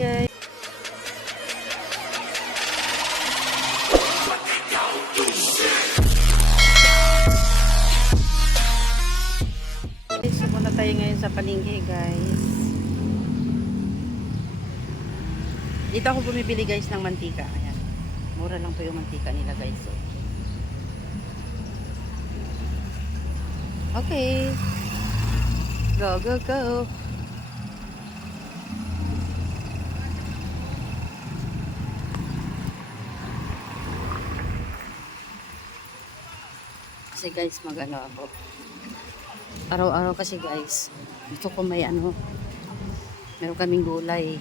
guys. Pupunta tayo ngayon sa palengke guys. Dito ako bumibili guys ng mantika. Ayan. Mura lang po yung mantika nila guys. So. Okay. Go, go, go. Kasi guys, mag-ano ako. Araw-araw kasi guys. Gusto ko may ano. Meron kaming gulay.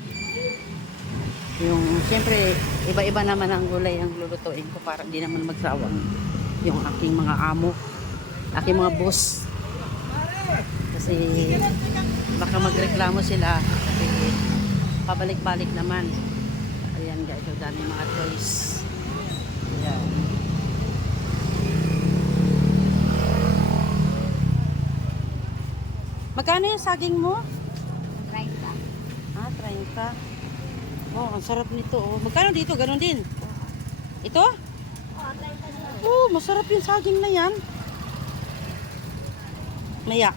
Yung, siyempre, iba-iba naman ang gulay ang lulutuin ko para hindi naman magsawang yung aking mga amo. Aking mga boss. Kasi baka magreklamo sila kasi pabalik-balik naman. Ayan guys, so dami mga toys. Ayan. Magkano yung saging mo? 30. Ah, 30. Oh, ang sarap nito. Oh. Magkano dito? Ganon din. Ito? Oh, masarap yung saging na yan. Maya.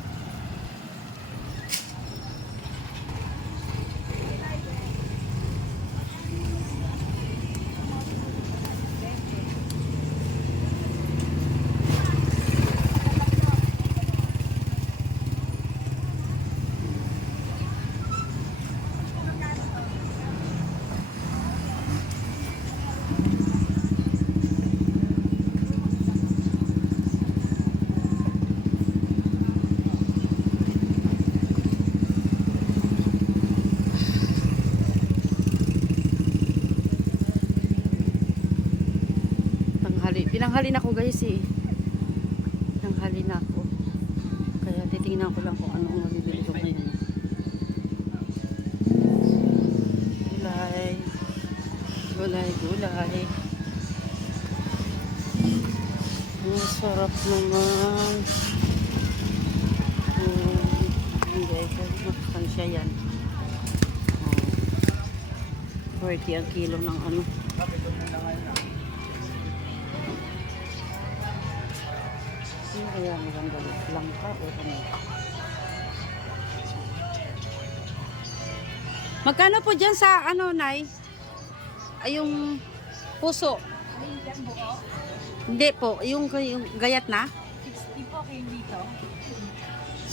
Tinanghali na ako guys eh. Tinanghali na ako. Kaya titingnan ko lang kung anong mabibili ko ngayon. Gulay. Gulay, gulay. Ang sarap naman. Guys, makansya yan. 40 ang kilo ng ano. Kaya maganda lang ka o ano. Magkano po dyan sa ano, Nay? Ay, yung puso. Hindi po, yung gayat na? 60 po kayo dito.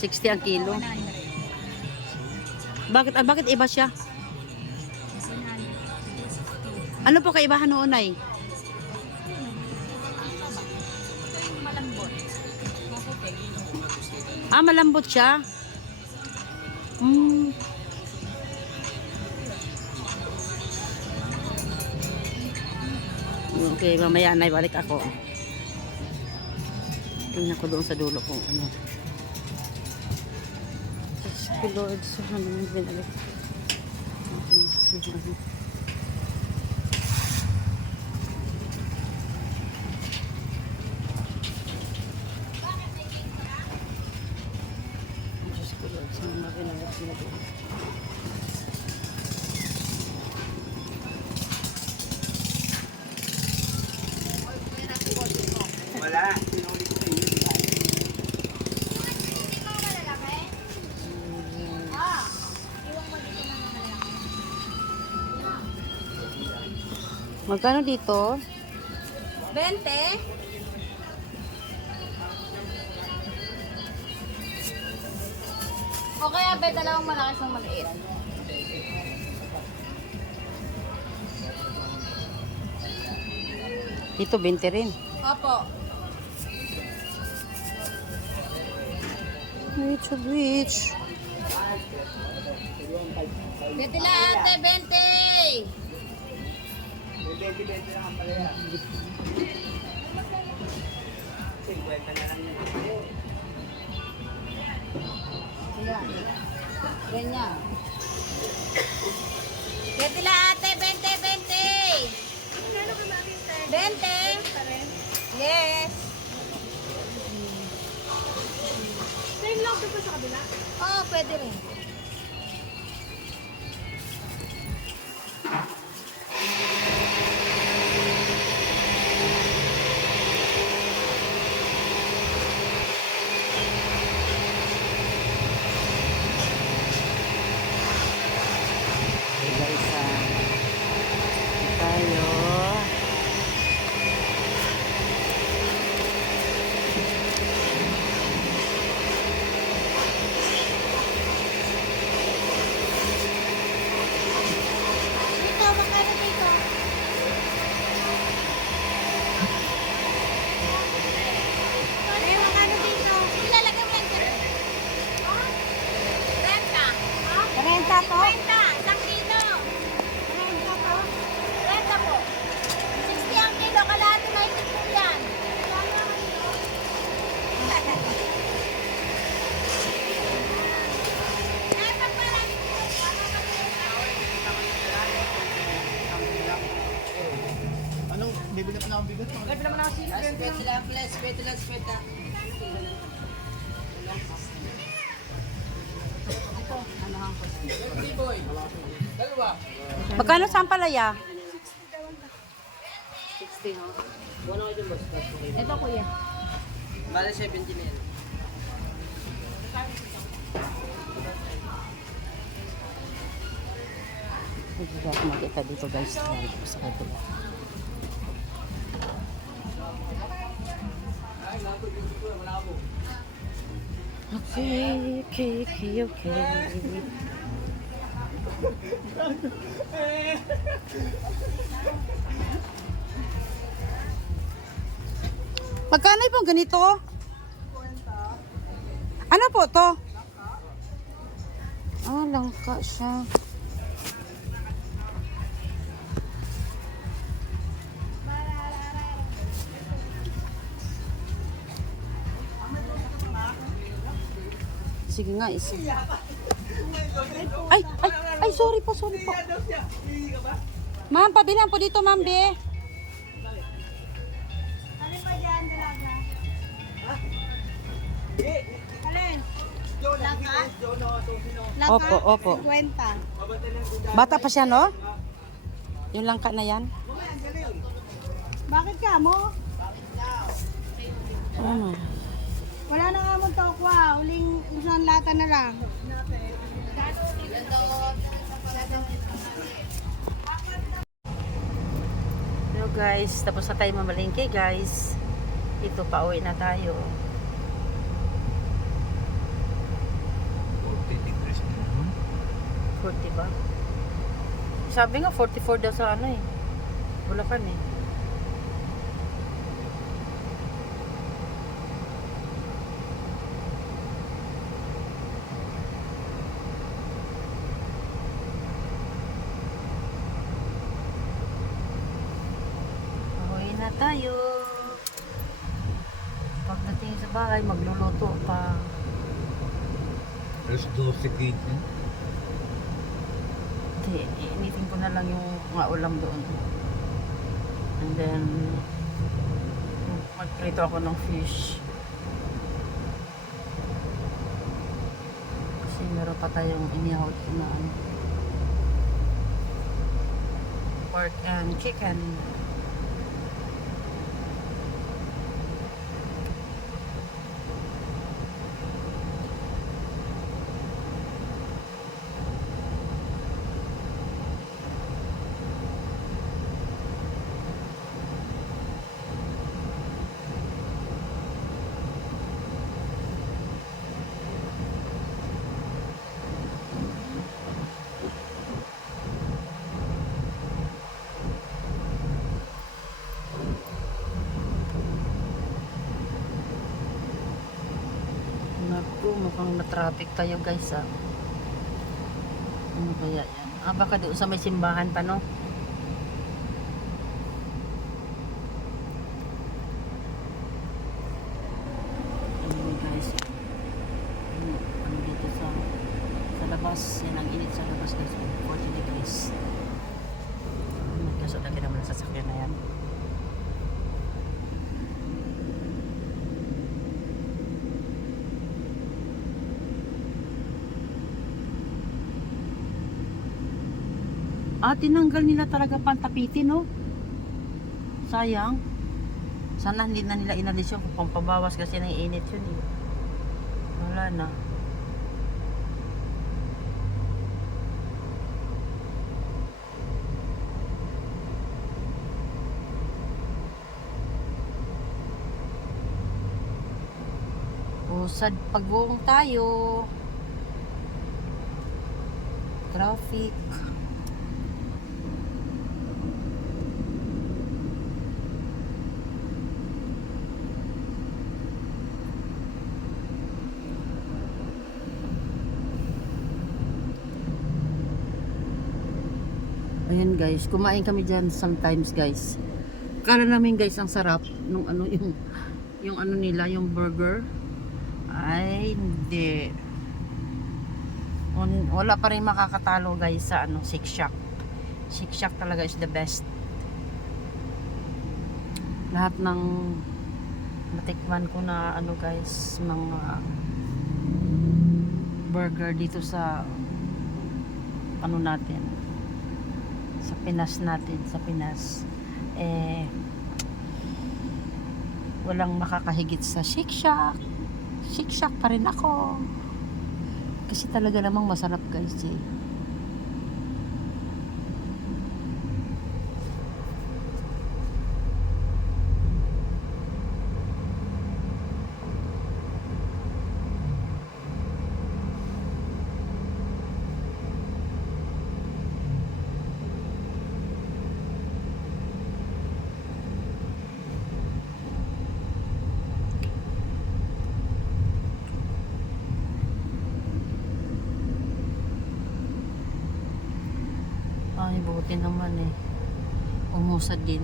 60 ang kilo. 100. Bakit iba siya? Ano po kaibahan noon, Nay? Malambot. Maputi. Ah, malambot siya. Okay, mamaya na balik ako. Tingnan ko doon sa dulo kung ano. Diyos ko Lord, so naman binalik. Diyos ko Lord, so naman binalik na doon. Wala. Sinulit ko yun. Magkano dito? 20? O kaya be, dalawang malaki sa maliit. Dito 20 rin. Opo. Which? Pwede na ate, 20! Bebe lang ang palaya. 50 na lang yun. Ayan. Ganyan. Pwede na ate, 20! 20? Yes. Same lang pa sa kabila. Oo, pwede rin. isang kilo. 30 po. 60 ang kilo, kalahati mahigit po yan. Eh, pag marami po, Anong, bibili pa na akong bigot? Bibili naman ako sila. Spete lang. Magkano sa ampalaya? 60, no? Ito, kuya. Bale 70 na yan. Hindi ako makita dito guys. Yan ako sa kabila. Okay. Magkano po ganito? Ano po to? Ah, langka siya. Sige nga, isa. Ay, sorry po. Ma'am, pabilang po dito, ma'am, be. Opo. 50. Bata pa siya, no? Yung langka na yan. Bakit ka mo? Ano? Wala na nga mong tokwa. Huling isang lata na lang. Hello guys, tapos na tayo mamalingke guys. Ito, pauwi na tayo. 40 ba? Sabi nga 44 daw sa ano eh. Bulacan eh. Pauwi na tayo. Pagdating sa bahay, magluluto pa. Alas 12 kg. Hindi, initin ko na lang yung mga ulam doon. And then, magprito ako ng fish. Kasi meron pa tayong inihawt na pork and chicken. Naku, mukhang na-traffic tayo guys ah. Ano kaya yan? Ah, baka doon sa may simbahan pa no? Ano guys? Ano dito sa labas? Yan ang init sa labas guys. 40 degrees. Nagkasod lagi naman sa sasakyan na yan. Ah, tinanggal nila talaga pantapitin, no? Sayang. Sana hindi na nila inalis yung pampabawas kasi nang init yun, eh. Wala na. Usad pagbuong tayo. Traffic. Ayan guys, kumain kami dyan sometimes guys. Kala namin guys ang sarap nung ano yung ano nila, yung burger. Ay, hindi. Wala pa rin makakatalo guys sa ano, Shake Shack. Shake Shack talaga is the best. Lahat ng natikman ko na ano guys, mga burger dito sa ano natin, sa Pinas natin, sa Pinas, eh walang makakahigit sa Shake Shack. Shake Shack pa rin ako kasi talaga namang masarap guys eh. Ay, buti naman eh. Umusad din.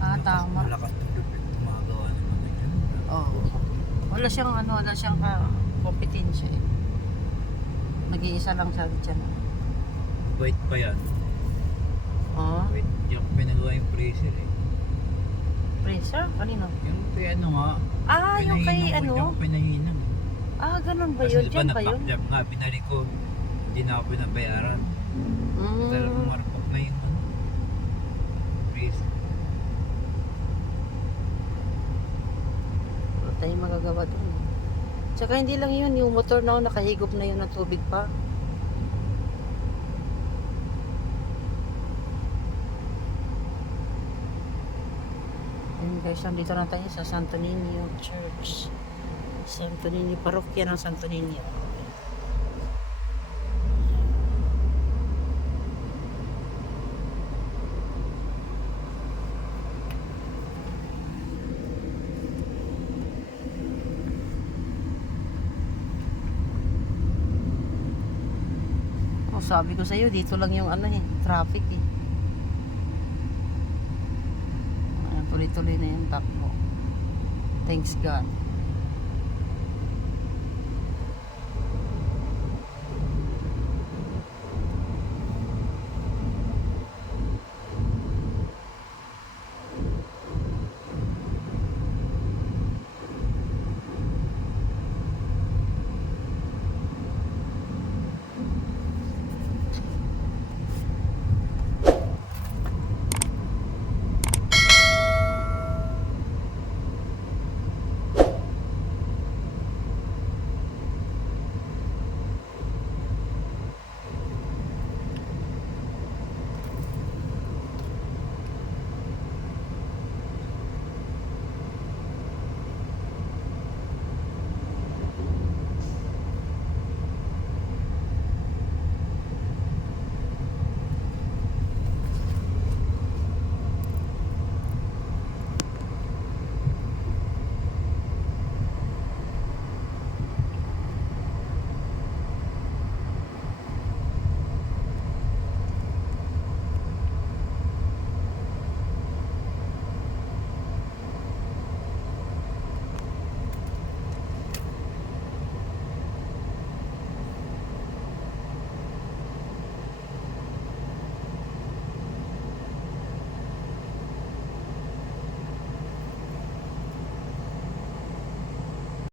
Ah, tama. Malakas ng lupit gumagawa naman na yan. Oh. Wala siyang ano, wala siyang kompetensya eh. Nag-iisa lang siya dyan. Wait pa yan. Oh, Wait, yung pinagawa yung freezer eh. pressure? Kanino? Yung kay ano nga. Ah, yung kay pinahinang ko, ano? Yung pinahinang. Ah, ganun ba Kasi yun? diba Diyan ba yun? nag-job nga, binalik ko. Hindi na ako pinabayaran. Dahil Mm. marupok na yung ano. Freezer. Wala tayong magagawa dun. Tsaka hindi lang yun, yung motor na nakahigop na yun ng tubig pa. Ayun guys, dito na tayo sa Santo Niño Church. Santo Niño, parokya ng Santo Niño. Oh, sabi ko sa iyo, dito lang yung ano eh, traffic eh. Ayan, tuloy-tuloy na yung takbo. Thanks God.